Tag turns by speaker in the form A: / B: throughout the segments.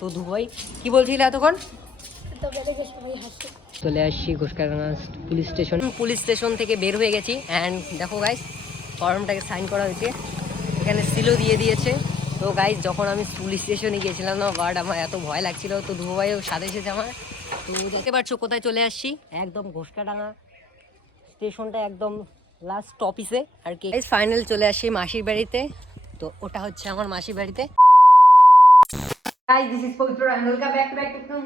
A: তো দুবাই কি বলছিলে এতক্ষণ? চলে আসছি ঘোষকারাঙ্গা পুলিশ স্টেশন। পুলিশ স্টেশন থেকে বের হয়ে গেছি। অ্যান্ড দেখো গাইস ফর্মটাকে সাইন করা হয়েছে। এখানে সিলও দিয়ে দিয়েছে। তো গাইস যখন আমি পুলিশ স্টেশনে গিয়েছিলাম না বাট আমার এত ভয় লাগছিল। তো দুবাইও সাথে এসেছে আমার। তো দেখতে পাচ্ছ কোথায় চলে আসছি। একদম ঘোষকাডাঙ্গা স্টেশনটা একদম লাস্ট অফিসে আর কি। ফাইনাল চলে আসছি মাসির বাড়িতে। তো ওটা হচ্ছে আমার মাসির বাড়িতে। This Pabitra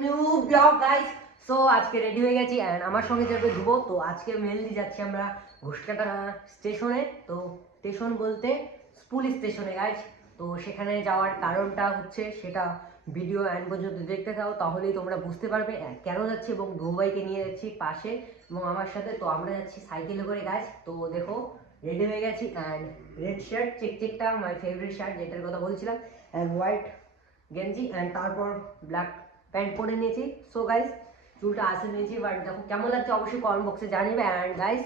A: new guys so আজকে রেডি হয়ে গেছি আমার সঙ্গে যাবে ধ্রুব। তো আজকে মেনলি যাচ্ছি আমরা ঘোষকাটা স্টেশনে তো স্টেশন বলতে পুলিশ স্টেশনে গাইস তো সেখানে যাওয়ার কারণটা হচ্ছে সেটা ভিডিও অ্যান্ড পর্যন্ত দেখতে থাও, তাহলেই তোমরা বুঝতে পারবে কেন যাচ্ছি এবং দুবাইকে নিয়ে যাচ্ছি পাশে এবং আমার সাথে। তো আমরা যাচ্ছি সাইকেলে করে গাছ তো দেখো রেডি হয়ে গেছি অ্যান্ড রেড শার্ট চেক চেকটা মাই ফেভারিট শার্ট যেটার কথা বলছিলাম অ্যান্ড হোয়াইট গেঞ্জি অ্যান্ড তারপর ব্ল্যাক প্যান্ট পরে নিয়েছি। সো গাইস চুলটা আসে নিয়েছি বাট দেখো কেমন লাগছে অবশ্যই কমেন্ট বক্সে জানিবে। অ্যান্ড গাইস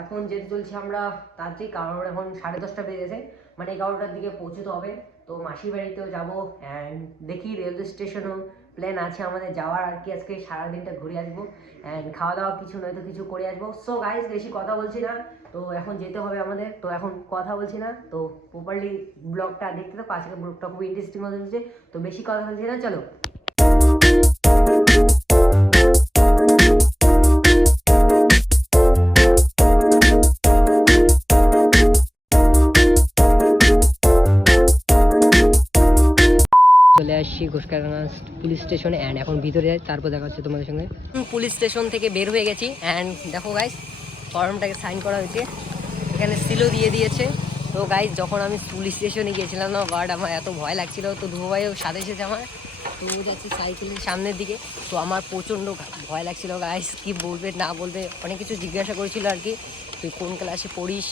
A: এখন যেতে চলছি আমরা তাড়াতাড়ি কারণ এখন সাড়ে দশটা বেজে গেছে মানে এগারোটার দিকে পৌঁছতে হবে। তো মাসির বাড়িতেও যাব। অ্যান্ড দেখি রেলওয়ে স্টেশনও প্ল্যান আছে আমাদের যাওয়ার আর কি। আজকে সারাদিনটা ঘুরে আসব অ্যান্ড খাওয়া দাওয়া কিছু নয়তো কিছু করে আসব। সো গাইজ বেশি কথা বলছি না। তো এখন যেতে হবে আমাদের। তো এখন কথা বলছি না। তো প্রপারলি ব্লগটা দেখতে তো আজকে ব্লগটা খুব ইন্টারেস্টিং হতে চলেছে তো বেশি কথা বলছি না। চলো। চলে আসছি পুলিশ স্টেশনে অ্যান্ড এখন ভিতরে যাই, তারপর দেখা হচ্ছে তোমাদের সঙ্গে। পুলিশ স্টেশন থেকে বের হয়ে গেছি অ্যান্ড দেখো গাইস ফর্মটাকে সাইন করা হয়েছে। এখানে সিলও দিয়ে দিয়েছে। তো গাইস যখন আমি পুলিশ স্টেশনে গিয়েছিলাম না বাট আমার এত ভয় লাগছিল। তো দুবাইও সাথে এসেছে আমার। তো যাচ্ছি সাইকেলের সামনের দিকে। তো আমার প্রচণ্ড ভয় লাগছিল গাইস কি বলবে, না বলবে, অনেক কিছু জিজ্ঞাসা করেছিল আর কি। তুই কোন ক্লাসে পড়িস?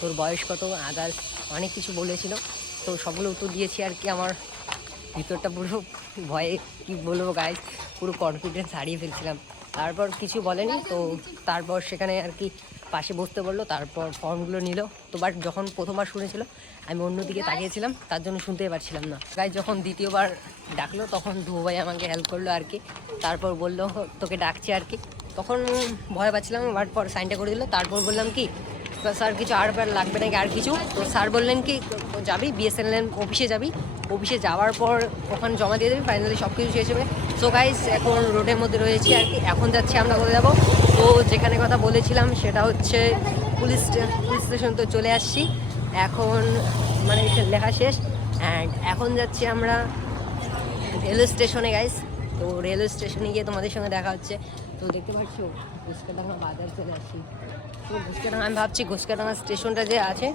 A: তোর বয়স কত? আদার্স অনেক কিছু বলেছিল। তো সবগুলো উত্তর দিয়েছি আর কি আমার। ভিতরটা পুরো ভয়ে, কি বলব গাইজ পুরো কনফিডেন্স হারিয়ে ফেলছিলাম। তারপর কিছু বলেনি, তো তারপর সেখানে আর কি পাশে বসতে বলল, তারপর ফর্মগুলো নিল। তো বাট যখন প্রথমবার শুনেছিল আমি অন্যদিকে তাকিয়েছিলাম, তার জন্য শুনতেই পারছিলাম না। গাইজ যখন দ্বিতীয়বার ডাকলো, তখন দুবাই আমাকে হেল্প করল আর কি। তারপর বলল, তোকে ডাকছে আর কি। তখন ভয় পাচ্ছিলাম বাট পর সাইনটা করে দিল। তারপর বললাম কি স্যার কিছু আর লাগবে নাকি আর কিছু? তো স্যার বললেন কি, যাবি বিএসএনএল অফিসে যাবি। অফিসে যাওয়ার পর ওখানে জমা দিয়ে দেবে ফাইনালি সব কিছু শেষ হবে। সো গাইস এখন রোডের মধ্যে রয়েছি আর কি, এখন যাচ্ছি আমরা কোথায় যাব তো যেখানে কথা বলেছিলাম সেটা হচ্ছে পুলিশ পুলিশ স্টেশন তো চলে আসছি। এখন মানে লেখা শেষ। অ্যান্ড এখন যাচ্ছি আমরা রেলওয়ে স্টেশনে গাইস তো রেলওয়ে স্টেশনে গিয়ে তোমাদের সঙ্গে দেখা হচ্ছে। তো দেখতে পাচ্ছ ঘুসকাডাঙ্গা বাজার চলে আসছি। তো ঘুসকাডাঙ্গা আমি ভাবছি ঘুসকাডাঙ্গা স্টেশনটা যে আছে,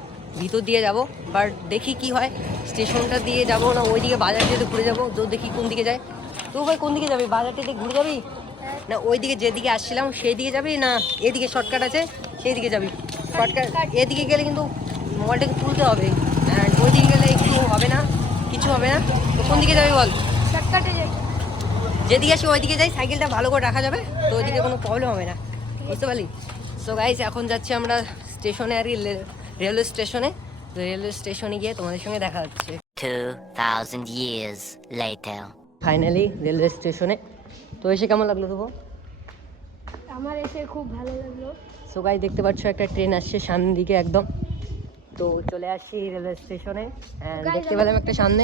A: ভিতর দিয়ে যাব বাট দেখি কি হয়। স্টেশনটা দিয়ে যাব না, ওইদিকে বাজার দিয়ে ঘুরে যাব, তো দেখি কোন দিকে যায়। তো ভাই, কোন দিকে যাবি? বাজারটা দিয়ে ঘুরে যাবি? না, ওইদিকে যেদিকে আসছিলাম সেই দিকে যাবি? না, এদিকে শর্টকাট আছে সেই দিকে যাবি? শর্টকাট এদিকে গেলে কিন্তু মোবাইলটাকে তুলতে হবে অ্যান্ড ওইদিকে গেলে একটু হবে না, কিছু হবে না। তো কোন দিকে যাবি বল?
B: শর্টকাটে যাই।
A: যেদিকে আসি ওইদিকে যাই সাইকেলটা ভালো করে রাখা যাবে তো ওইদিকে কোনো প্রবলেম হবে না। বুঝতে পারলি? সো গাইস এখন যাচ্ছি আমরা স্টেশনে আর কি রেলওয়ে স্টেশনে তো রেলওয়ে স্টেশনে গিয়ে তোমাদের সঙ্গে দেখা হচ্ছে।
C: 2,000 years later.
A: ফাইনালি রেলওয়ে স্টেশনে তো এসে কেমন লাগল তবু
B: আমার এসে খুব ভালো লাগল।
A: সো গাইস দেখতে পাচ্ছ একটা ট্রেন আসছে সামনের দিকে একদম। তো চলে আসছি রেলওয়ে স্টেশনে দেখতে পেলাম একটা সামনে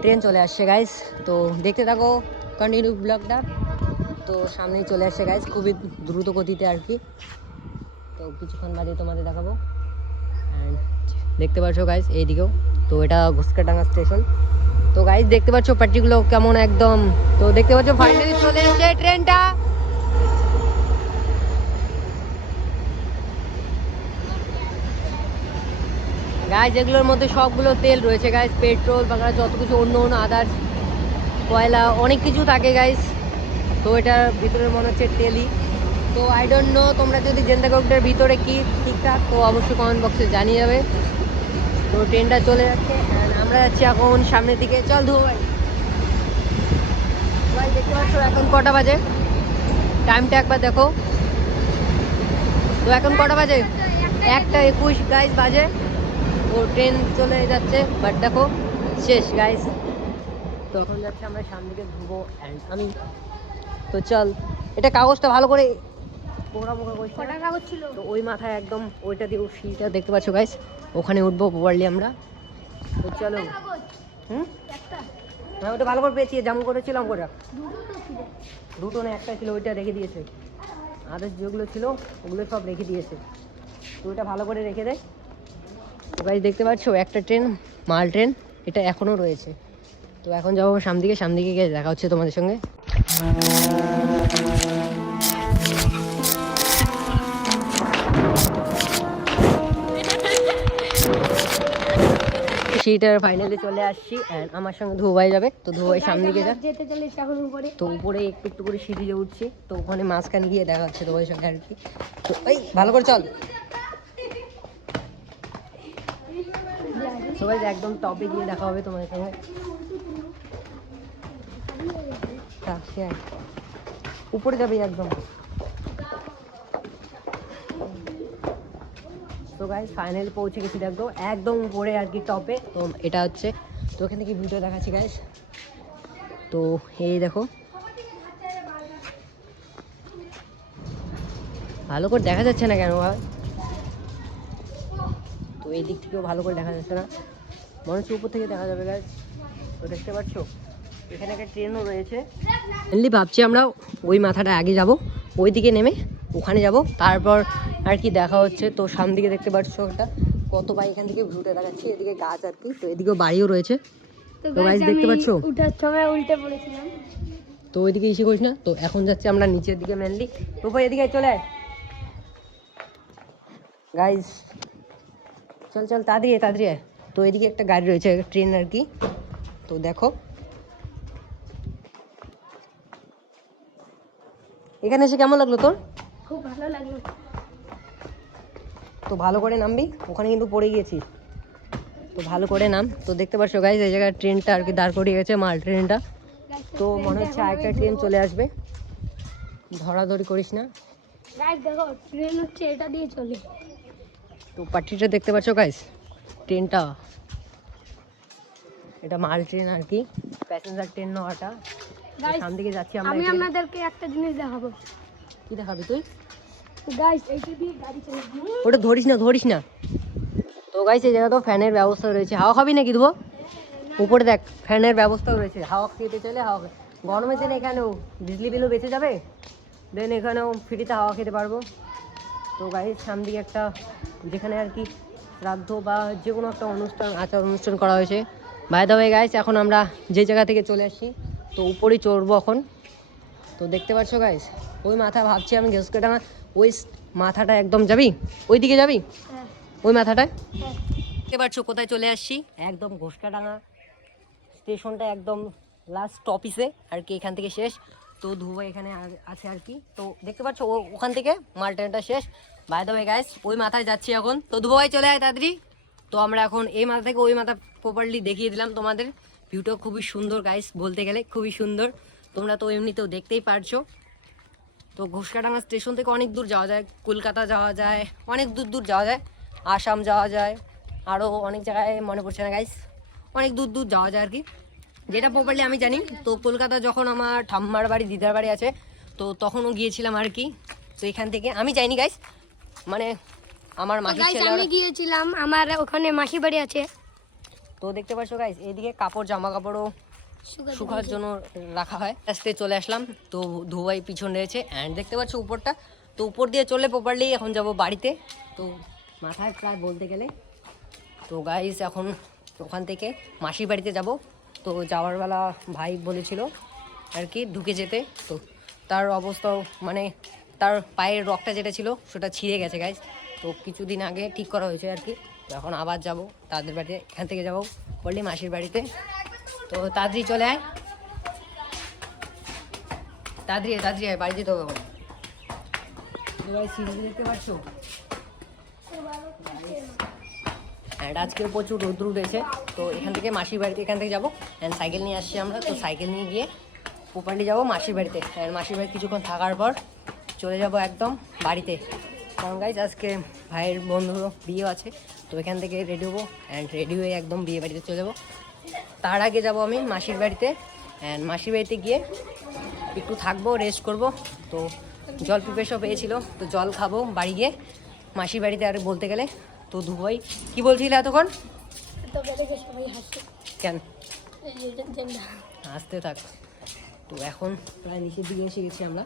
A: ট্রেন চলে আসছে গাইস তো দেখতে থাকো। কন্টিনিউ ব্লগটা তো সামনেই চলে আসছে গাইস খুবই দ্রুত গতিতে আর কি। তো কিছুক্ষণ বাদে তোমাদের দেখাবো। অ্যান্ড দেখতে পাচ্ছ গাইস এইদিকেও। তো এটা ঘুসকাডাঙ্গা স্টেশন তো গাইস দেখতে পাচ্ছ পার্টিগুলো কেমন একদম? তো দেখতে পাচ্ছ ফাইনালি চলে এসেছে ট্রেনটা গাছ এগুলোর মধ্যে সবগুলো তেল রয়েছে গাইস পেট্রোল বা যত কিছু অন্য অন্য আদার্স কয়লা অনেক কিছু থাকে গাইস তো এটার ভিতরে মনে হচ্ছে তেলই তো আই ডোন্ট নো তোমরা যদি জেনে থাকো ওটার ভিতরে কি ঠিকঠাক, তো অবশ্যই কমেন্ট বক্সে জানিয়ে যাবে। তো ট্রেনটা চলে যাচ্ছে আমরা যাচ্ছি এখন সামনের দিকে। চল ধুবো ভাই। ভাই, দেখতে পাচ্ছ এখন কটা বাজে? টাইমটা একবার দেখো। তো এখন কটা বাজে? একটা একুশ গাইস বাজে। ও ট্রেন চলে যাচ্ছে বাট দেখো, শেষ গাইস তো এখন যাচ্ছে আমরা সামনে দিকে ধুবো অ্যান্ড আমি। তো চল এটা কাগজটা ভালো করে পোড়া মোড়া করছে।
B: কটা কাগজ ছিল?
A: তো ওই মাথায় একদম ওইটা দিয়ে সিঁড়িটা দেখতে পাচ্ছ গাইস ওখানে উঠবো প্রপারলি আমরা। তো চলো। হুম?
B: একটা।
A: হ্যাঁ ওটা ভালো করে পেয়েছি যেমন করেছিলাম করে
B: দুটো
A: না একটা ছিল ওইটা রেখে দিয়েছে। আদার্স যেগুলো ছিল ওগুলো সব রেখে দিয়েছে। তো ওইটা ভালো করে রেখে দেয় তো গাইজ দেখতে পাচ্ছ একটা ট্রেন মাল ট্রেন এটা এখনও রয়েছে। তো এখন যাব সামদিকে সামদিকে গিয়ে দেখা হচ্ছে তোমাদের সঙ্গে। সেইটার ফাইনালি চলে আসছি অ্যান্ড আমার সঙ্গে ধুবাই যাবে তো ধুবাই সামনে দিকে যা।
B: যেতে চলেছে এখন উপরে।
A: তো উপরে একটু একটু করে সিঁড়ি দিয়ে উঠছি তো ওখানে মাঝখানে গিয়ে দেখা হচ্ছে তোমাদের সঙ্গে আর কি। তো এই ভালো করে চল। সবাই একদম টপে গিয়ে দেখা হবে তোমাদের সঙ্গে। উপরে যাবে একদম। তো গাই ফাইনাল পৌঁছে গেছি দেখো। একদম উপরে আর কি টপে তো এটা হচ্ছে, তো ওখান থেকে ভিডিও দেখাচ্ছি গাইস তো এই দেখো। ভালো করে দেখা যাচ্ছে না কেন ভাই? তো এই দিক থেকেও ভালো করে দেখা যাচ্ছে না। মনে হচ্ছে উপর থেকে দেখা যাবে গাছ তো দেখতে পাচ্ছ? এখানে একটা ট্রেনও রয়েছে। মেনলি ভাবছি আমরা ওই মাথাটা আগে যাব ওই দিকে নেমে ওখানে যাব তারপর আর কি দেখা হচ্ছে। তো সামনে দিকে দেখতে পাচ্ছ ওটা কত বা এখান থেকে ভিউটা দেখাচ্ছি এদিকে গাছ আর কি তো এদিকেও বাড়িও রয়েছে। তো
B: guys
A: দেখতে পাচ্ছো?
B: উঠার সময় উল্টে পড়েছিলাম।
A: তো ওইদিকে ইসে করিস না তো এখন যাচ্ছি আমরা নিচের দিকে মেনলি তো ভাই এদিকে চলে আয়। গাইস চল চল তাড়াতাড়ি আয়, তাড়াতাড়ি আয়। তো এদিকে একটা গাড়ি রয়েছে ট্রেন আর কি। তো দেখো এখানে এসে কেমন লাগল তোর?
B: খুব ভালো লাগল।
A: তো ভালো করে নামবি ওখানে কিন্তু পড়ে গিয়েছি। তো ভালো করে নাম। তো দেখতে পাচ্ছ গাইজ এই জায়গায় ট্রেনটা আর কি দাঁড় করিয়ে গেছে মাল ট্রেনটা। তো মনে হচ্ছে আরেকটা ট্রেন চলে আসবে। ধরাধরি করিস না।
B: দেখো ট্রেন হচ্ছে এটা দিয়ে চলে।
A: তো পাট্টিটা দেখতে পাচ্ছ গাইস ট্রেনটা। এটা মাল ট্রেন আর কি। প্যাসেঞ্জার ট্রেন নওয়াটা। সামনে দিকে যাচ্ছি আমরা
B: আমি আপনাদেরকে একটা জিনিস দেখাবো।
A: কি দেখাবি তুই?
B: গাইস এইটা দিয়ে গাড়ি চলে
A: ওটা ধরিস না ধরিস না। তো গাইস এই জায়গা তো ফ্যানের ব্যবস্থা রয়েছে। হাওয়া খাবি নাকি দেবো উপরে দেখ ফ্যানের ব্যবস্থাও রয়েছে। হাওয়া খেতে চলে হাওয়া গরমের দিনে এখানেও বিজলি বিলও বেঁচে যাবে। দেন এখানেও ফ্রিতে হাওয়া খেতে পারব। তো গাইস সামনে একটা যেখানে আর কি শ্রাদ্ধ বা যে কোনো একটা অনুষ্ঠান আচার অনুষ্ঠান করা হয়েছে। বাই দা গাইস এখন আমরা যে জায়গা থেকে চলে আসি তো উপরেই চড়বো এখন। তো দেখতে পাচ্ছ গাইস ওই মাথা ভাবছি আমি ঘেসকেটা ওই মাথাটা একদম যাবি? ওই দিকে যাবি?
B: হ্যাঁ।
A: ওই মাথাটায়?
B: হ্যাঁ।
A: দেখতে পাচ্ছ কোথায় চলে আসছি? একদম ঘোষকাডাঙ্গা স্টেশনটা একদম লাস্ট স্টপিসে আর কি এখান থেকে শেষ। তো ধুবো এখানে আছে আর কি। তো দেখতে পাচ্ছ ও ওখান থেকে মাল ট্রেনটা শেষ। বাই দ্য গাইস ওই মাথায় যাচ্ছি এখন। তো ধুবো ভাই চলে আয় তাড়াতাড়ি। তো আমরা এখন এই মাথা থেকে ওই মাথা প্রপারলি দেখিয়ে দিলাম তোমাদের। ভিউটা খুবই সুন্দর গাইস বলতে গেলে খুবই সুন্দর। তোমরা তো এমনিতেও দেখতেই পারছ। তো ঘোষকাডাঙ্গা স্টেশন থেকে অনেক দূর যাওয়া যায় কলকাতা যাওয়া যায় অনেক দূর দূর যাওয়া যায় আসাম যাওয়া যায় আরও অনেক জায়গায় মনে পড়ছে না গাইস অনেক দূর দূর যাওয়া যায় আর কি। যেটা প্রপারলি আমি জানি তো কলকাতা যখন আমার ঠাম্মার বাড়ি দিদার বাড়ি আছে তো তখনও গিয়েছিলাম আর কি। তো এখান থেকে আমি যাইনি গাইস মানে আমার
B: গাইস আমি গিয়েছিলাম আমার ওখানে মাসি বাড়ি আছে।
A: তো দেখতে পাচ্ছ গাইস এইদিকে কাপড় জামা কাপড়ও শুকার জন্য রাখা হয়। আস্তে চলে আসলাম তো ধোয়াই পিছন রয়েছে। অ্যান্ড দেখতে পাচ্ছ উপরটা তো উপর দিয়ে চলে প্রপারলি এখন যাব বাড়িতে। তো মাথায় প্রায় বলতে গেলে। তো গাইস এখন ওখান থেকে মাসির বাড়িতে যাব। তো যাওয়ার বেলা ভাই বলেছিল আর কি ঢুকে যেতে। তো তার অবস্থাও মানে তার পায়ের রকটা যেটা ছিল সেটা ছিঁড়ে গেছে গাইস তো কিছুদিন আগে ঠিক করা হয়েছে আর কি। তো এখন আবার যাব, তাদের বাড়িতে, এখান থেকে যাব, বললি মাসির বাড়িতে। তো তাড়াতাড়ি চলে আয়। তাড়াতাড়ি তাড়াতাড়ি আয়, বাড়ি যেতে হবে এখন। আজকে প্রচুর রোদ্র উঠেছে, তো এখান থেকে মাসির বাড়িতে এখান থেকে যাব। অ্যান্ড সাইকেল নিয়ে আসছি আমরা, তো সাইকেল নিয়ে গিয়ে প্রপারলি যাব মাসির বাড়িতে। অ্যান্ড মাসির বাড়িতে কিছুক্ষণ থাকার পর চলে যাব একদম বাড়িতে। কারণ গাইজ আজকে ভাইয়ের বন্ধুর বিয়ে আছে, তো এখান থেকে রেডি হব অ্যান্ড রেডি হয়ে একদম বিয়ে বাড়িতে চলে যাব। তার আগে যাব আমি মাসির বাড়িতে অ্যান্ড মাসির বাড়িতে গিয়ে একটু থাকব রেস্ট করব। তো জল পিপেসও পেয়েছিল, তো জল খাব বাড়ি গিয়ে। মাসির বাড়িতে আর বলতে গেলে তো দুবাই কি বলছিলে এতক্ষণ? কেন? আসতে থাক। তো এখন প্রায় নিচের দিকে এসে গেছি আমরা।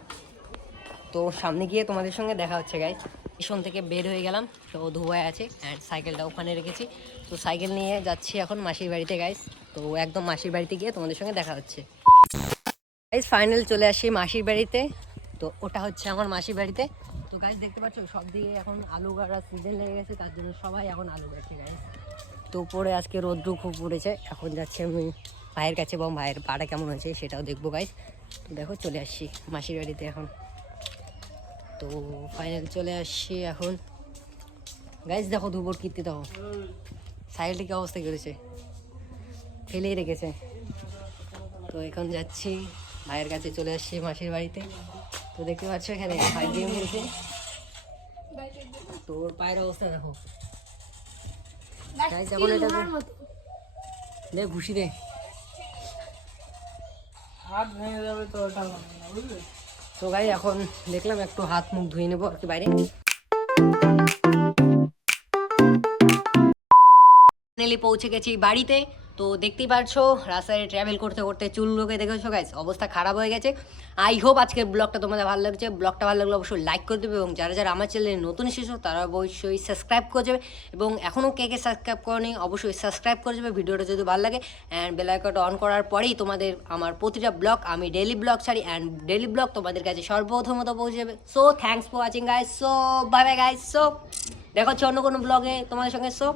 A: তো সামনে গিয়ে তোমাদের সঙ্গে দেখা হচ্ছে গাইজ স্টেশন থেকে বের হয়ে গেলাম, তো ধুবাই আছে অ্যান্ড সাইকেলটা ওখানে রেখেছি। তো সাইকেল নিয়ে যাচ্ছি এখন মাসির বাড়িতে গাইস তো একদম মাসির বাড়িতে গিয়ে তোমাদের সঙ্গে দেখা হচ্ছে। গাইস ফাইনাল চলে আসি মাসির বাড়িতে। তো ওটা হচ্ছে আমার মাসির বাড়িতে। তো গাইজ দেখতে পাচ্ছ, সব দিকে এখন আলু গাড়ার সিজন লেগে গেছে, তার জন্য সবাই এখন আলু গাড়ছে গাইজ তো উপরে আজকে রোদ্রু খুব পড়েছে, এখন যাচ্ছি আমি ভাইয়ের কাছে, এবং ভাইয়ের পাড়া কেমন হয়েছে সেটাও দেখব গাইস তো দেখো, চলে আসছি মাসির বাড়িতে এখন। তো ফাইনাল চলে আসছি এখন। গাইজ দেখো দুপুর কীর্তি, দেখো। সাইকেলটি কি অবস্থা করেছে? ফেলেই রেখেছে। তো এখন যাচ্ছি, ভাইয়ের কাছে চলে আসছি মাসির বাড়িতে। তো দেখতে পাচ্ছ এখানে ভাই গেম খেলছে। তো ওর পায়ের অবস্থা দেখো। ঘুষি দে।
D: তো ওটা বুঝলে?
A: তো গাই, এখন দেখলাম একটু হাত মুখ ধুয়ে নেব আর কি বাইরে। পৌঁছে গেছি বাড়িতে। তো দেখতেই পারছ, রাস্তায় ট্রাভেল করতে করতে চুল চুলগুলোকে দেখেছ গাইস অবস্থা খারাপ হয়ে গেছে। আই হোপ আজকের ব্লগটা তোমাদের ভালো লাগছে। ব্লগটা ভালো লাগলে অবশ্যই লাইক করে দেবে এবং যারা যারা আমার চ্যানেলে নতুন এসেছ, তারা অবশ্যই সাবস্ক্রাইব করে যাবে এবং এখনও কে কে সাবস্ক্রাইব করনি, অবশ্যই সাবস্ক্রাইব করে যাবে ভিডিওটা যদি ভালো লাগে অ্যান্ড বেলাইকনটা অন করার পরেই তোমাদের আমার প্রতিটা ব্লগ আমি ডেলি ব্লগ ছাড়ি অ্যান্ড ডেলি ব্লগ তোমাদের কাছে সর্বপ্রথমত পৌঁছে যাবে। So thanks for watching guys so bye bye guys so দেখা অন্য কোনো ব্লগে তোমাদের সঙ্গে। সো